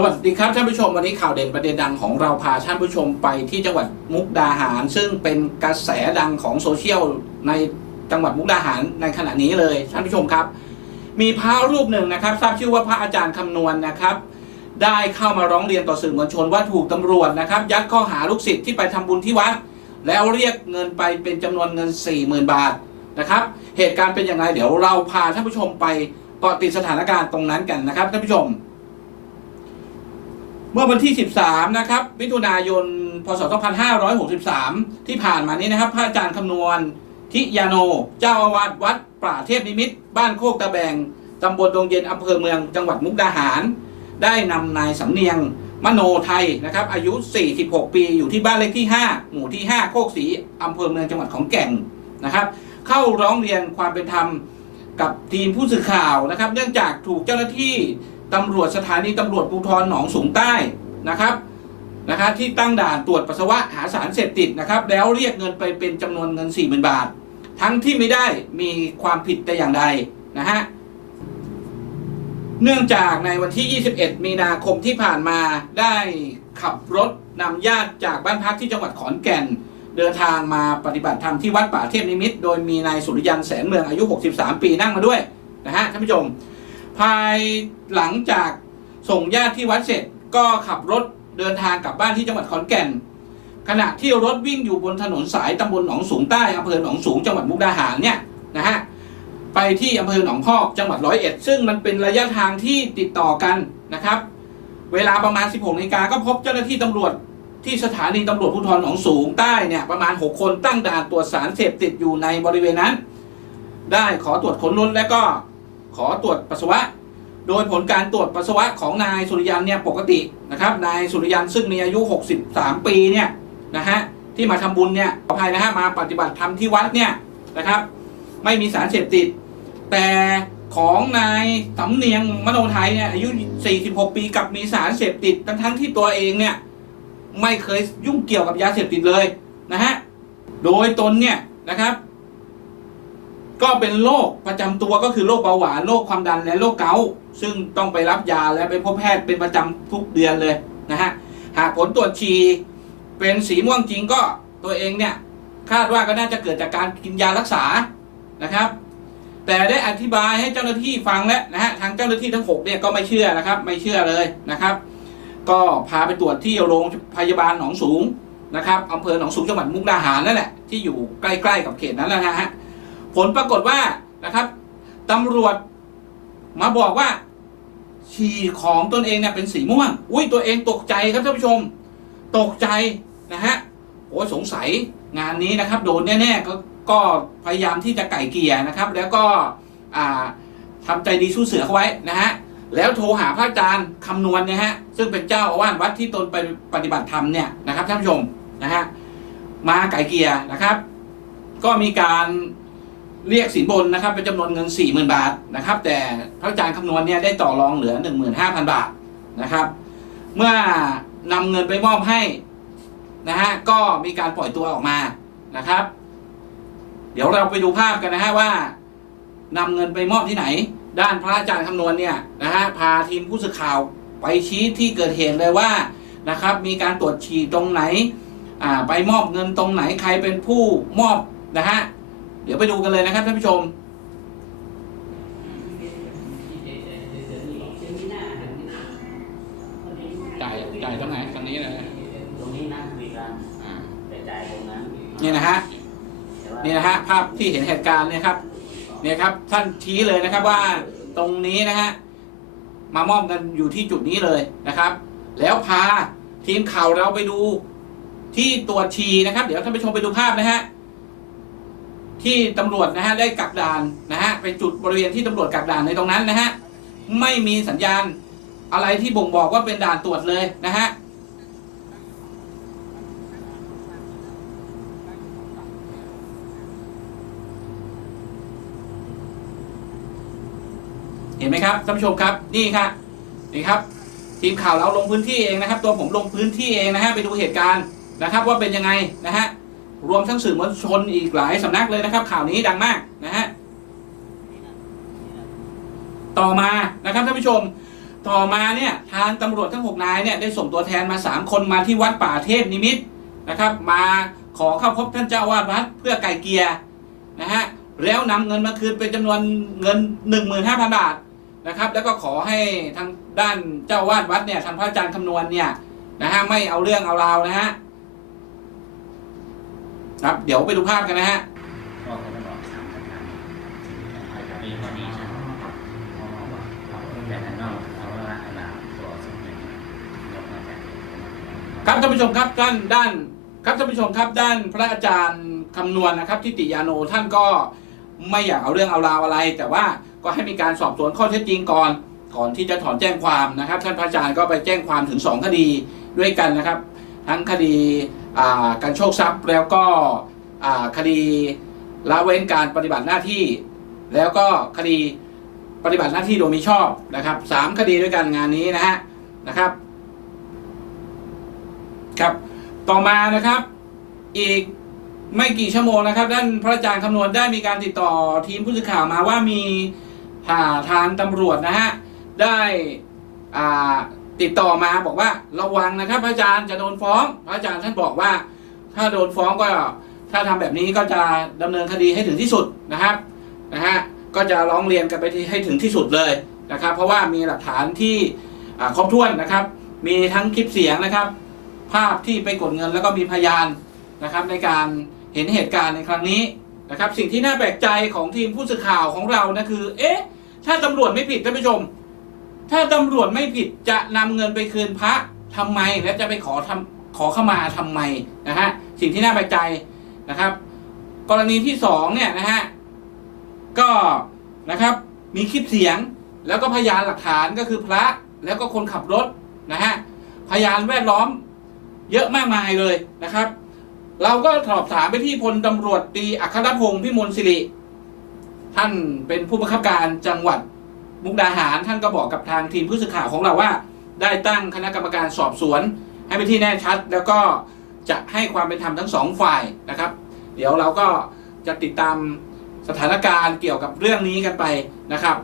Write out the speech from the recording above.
สวัสดีครับท่านผู้ชมวันนี้ข่าวเด่นประเด็นดังของเราพาท่านผู้ชมไปที่จังหวัดมุกดาหาร ซึ่งเป็นกระแสดังของโซเชียลในจังหวัดมุกดาหารในขณะนี้เลยท่านผู้ชมครับ มีพระรูปหนึ่งนะครับ ทราบชื่อว่าพระอาจารย์คำนวณนะครับ ได้เข้ามาร้องเรียนต่อสื่อมวลชนว่าถูกตำรวจนะครับ ยัดข้อหาลูกศิษย์ที่ไปทำบุญที่วัดแล้วเรียกเงินไปเป็นจำนวนเงิน 40,000 บาทนะครับ เหตุการณ์เป็นอย่างไรเดี๋ยวเราพาท่านผู้ชมไปเกาะติดสถานการณ์ตรงนั้นกันนะครับท่านผู้ชม เมื่อวันที่ 13 นะครับมิถุนายน พศ 2563 ที่ผ่านมานี้นะครับ พระอาจารย์คำนวณทิยาโน เจ้าอาวาสวัดป่าเทพนิมิต บ้านโคกตะแบง ตำบลดงเย็นอำเภอเมือง จังหวัดมุกดาหาร ได้นำนายสำเนียง มโนไทยนะครับ อายุ 46 ปี อยู่ที่บ้านเลขที่ 5 หมู่ที่ 5 โคกศรีอำเภอเมืองจังหวัดของแก่นนะครับ เข้าร้องเรียนความเป็นธรรมกับทีมผู้สื่อข่าวนะครับ เนื่องจากถูกเจ้าหน้าที่ ตำรวจสถานีตำรวจภูธรหนองสูงใต้นะครับนะครับที่ตั้งด่านตรวจปัสสาวะหาสารเสพติดนะครับ แล้วเรียกเงินไปเป็นจำนวนเงิน4 0,000บาท ทั้งที่ไม่ได้มีความผิดแต่อย่างใดนะฮะเนื่องจากในวันที่ 21 มีนาคมที่ผ่านมาได้ขับรถนำญาติจากบ้านพักที่จังหวัดขอนแก่น เดินทางมาปฏิบัติธรรมที่วัดป่าเทพนิมิตร โดยมีนายสุริยันแสนเมืองอายุ 63 ปีนั่งมาด้วยนะฮะท่านผู้ชม ภายหลังจากส่งญาติที่วัดเสร็จก็ขับรถเดินทางกลับบ้านที่จังหวัดขอนแก่น ขณะที่รถวิ่งอยู่บนถนนสายตำบลหนองสูงใต้อำเภอหนองสูงจังหวัดมุกดาหารเนี่ยนะฮะไปที่อำเภอหนองพอกจังหวัดร้อยเอ็ดซึ่งมันเป็นระยะทางที่ติดต่อกันนะครับ เวลาประมาณ 16นาฬิกาก็พบเจ้าหน้าที่ตำรวจที่สถานีตำรวจภูธรหนองสูงใต้เนี่ยประมาณ 6 คนตั้งด่านตรวจสารเสพติดอยู่ในบริเวณนั้น ได้ขอตรวจค้นรถและก็ ขอตรวจปัสสาวะ โดยผลการตรวจปัสสาวะของนายสุริยันเนี่ยปกตินะครับ นายสุริยันซึ่งมีอายุ 63 ปีเนี่ยนะฮะที่มาทำบุญเนี่ยขออภัยนะฮะมาปฏิบัติธรรมที่วัดเนี่ยนะครับ ไม่มีสารเสพติด แต่ของนายสำเนียงมโนไทยเนี่ยอายุ 46 ปีกับมีสารเสพติดทั้งทั้งที่ตัวเองเนี่ยไม่เคยยุ่งเกี่ยวกับยาเสพติดเลยนะฮะโดยตนเนี่ยนะครับ ก็เป็นโรคประจำตัวก็คือโรคเบาหวานโรคความดันและโรคเกาต์ซึ่งต้องไปรับยาและไปพบแพทย์เป็นประจำทุกเดือนเลยนะฮะหากผลตรวจชีเป็นสีม่วงจริงก็ตัวเองเนี่ยคาดว่าก็น่าจะเกิดจากการกินยารักษานะครับ แต่ได้อธิบายให้เจ้าหน้าที่ฟังแล้วนะฮะทางเจ้าหน้าที่ทั้งหกเนี่ยก็ไม่เชื่อนะครับ ไม่เชื่อเลยนะครับ ก็พาไปตรวจที่โรงพยาบาลหนองสูงนะครับอำเภอหนองสูงจังหวัดมุกดาหารนั่นแหละที่อยู่ใกล้ๆกับเขตนั้นแล้วนะฮะ ผลปรากฏว่านะครับตำรวจมาบอกว่า ฉี่ของตนเองเนี่ยเป็นสีม่วง อุ้ยตัวเองตกใจครับท่านผู้ชม ตกใจนะฮะโอ้สงสัยงานนี้นะครับ โดนแน่ๆก็ก็พยายามที่จะไก่เกี่ยนะครับ แล้วก็อ่าทำใจดีสู้เสือเขาไว้นะฮะแล้วโทรหาพระอาจารย์คำนวณนี่ยฮะซึ่งเป็นเจ้าอาวาสวัดที่ตนไปปฏิบัติธรรมเนี่ยนะครับท่านผู้ชมนะฮะมาไก่เกียนะครับ ก็มีการ เรียกสินบนนะครับเป็นจำนวนเงิน 40,000 บาทนะครับ แต่พระอาจารย์คำนวณเนี่ยได้ต่อรองเหลือ 15,000 บาทนะครับ เมื่อนำเงินไปมอบให้นะฮะก็มีการปล่อยตัวออกมานะครับ เดี๋ยวเราไปดูภาพกันนะฮะว่านำเงินไปมอบที่ไหน ด้านพระอาจารย์คำนวณเนี่ยนะฮะพาทีมผู้สื่อข่าวไปชี้ที่เกิดเหตุเลยว่านะครับ มีการตรวจฉี่ตรงไหน อ่าไปมอบเงินตรงไหนใครเป็นผู้มอบนะฮะ ดี๋ยวไปดูกันเลยนะครับท่านผู้ชม จ่ายจ่ายตรงไหนตรงนี้นะตรงนี้นะคุยกันอ่าแต่จ่ายตรงนั้นนี่นะฮะแต่ว่านี่นะฮะภาพที่เห็นเหตุการณ์เนี่ยครับเนี่ยครับ ท่านชี้เลยนะครับว่าตรงนี้นะฮะมามอบกันอยู่ที่จุดนี้เลยนะครับ แล้วพาทีมข่าวเราไปดูที่ตรวจชีนะครับ เดี๋ยวท่านผู้ชมไปดูภาพนะฮะ ที่ตำรวจนะฮะได้กักด่านนะฮะไปจุดบริเวณที่ตำรวจกักด่านในตรงนั้นนะฮะไม่มีสัญญาณอะไรที่บ่งบอกว่าเป็นด่านตรวจเลยนะฮะเห็นไหมครับท่านผู้ชมครับนี่ครับนี่ครับ ทีมข่าวเราลงพื้นที่เองนะครับ ตัวผมลงพื้นที่เองนะฮะไปดูเหตุการณ์นะครับ ว่าเป็นยังไงนะฮะ รวมทั้งสื่อมวลชนอีกหลายสำนักเลยนะครับ ข่าวนี้ดังมากนะฮะต่อมานะครับท่านผู้ชม ต่อมาเนี่ยทางตำรวจทั้ง 6 นายเนี่ยได้ส่งตัวแทนมา 3 คนมาที่วัดป่าเทพนิมิตนะครับ มาขอเข้าพบท่านเจ้าวาสวัดเพื่อไก่เกียร์นะฮะแล้วนำเงินมาคืนเป็นจำนวนเงิน 15,000 บาทนะครับ แล้วก็ขอให้ทางด้านเจ้าวาสวัดเนี่ยทางพระอาจารย์คำนวณเนี่ยนะฮะไม่เอาเรื่องเอาราวนะฮะ ครับ เดี๋ยวไปดูภาพกันนะฮะครับท่านผู้ชมครับด้านด้านครับท่านผู้ชมครับด้านพระอาจารย์คำนวณนะครับทิติยาโนท่านก็ไม่อยากเอาเรื่องเอาราวอะไร แต่ว่าก็ให้มีการสอบสวนข้อเท็จจริงก่อน ก่อนที่จะถอนแจ้งความนะครับ ท่านพระอาจารย์ก็ไปแจ้งความถึง 2 คดีด้วยกันนะครับ ทั้งคดี การโชคทรัพย์แล้วก็คดีละเว้นการปฏิบัติหน้าที่ แล้วก็คดีปฏิบัติหน้าที่โดยมิชอบนะครับสามคดีด้วยกันงานนี้นะฮะนะครับครับต่อมานะครับอีกไม่กี่ชั่วโมงนะครับด้านพระอาจารย์คำนวณได้มีการติดต่อทีมผู้สื่อข่าวมาว่ามีทาทางตำรวจนะฮะได้อ่า ติดต่อมาบอกว่าระวังนะครับพระอาจารย์จะโดนฟ้อง พระอาจารย์ท่านบอกว่า ถ้าโดนฟ้องก็ถ้าทำแบบนี้ก็จะดำเนินคดีให้ถึงที่สุดนะครับนะฮะก็จะร้องเรียนกันไปที่ให้ถึงที่สุดเลยนะครับ เพราะว่ามีหลักฐานที่ครบถ้วนนะครับ มีทั้งคลิปเสียงนะครับ ภาพที่ไปกดเงินแล้วก็มีพยานนะครับ ในการเห็นเหตุการณ์ในครั้งนี้นะครับ สิ่งที่น่าแปลกใจของทีมผู้สื่อข่าวของเรานะคือ เอ๊ะ ถ้าตำรวจไม่ผิดท่านผู้ชม ถ้าตำรวจไม่ผิดจะนำเงินไปคืนพระทำไมและจะไปขอทำขอเข้ามาทำไมนะฮะสิ่งที่น่าแปลกใจนะครับ กรณีที่สองเนี่ยนะฮะก็นะครับมีคลิปเสียงแล้วก็พยานหลักฐานก็คือพระแล้วก็คนขับรถนะฮะพยานแวดล้อมเยอะมากมายเลยนะครับ เราก็สอบถามไปที่พลตำรวจตีอัครพงศ์พิมลสิริ ท่านเป็นผู้บังคับการจังหวัด มุกดาหารท่านก็บอกกับทางทีมผู้สื่อข่าวของเราว่า ได้ตั้งคณะกรรมการสอบสวน ให้เป็นที่แน่ชัด แล้วก็จะให้ความเป็นธรรมทั้งสองฝ่ายนะครับ เดี๋ยวเราก็จะติดตามสถานการณ์เกี่ยวกับเรื่องนี้กันไปนะครับ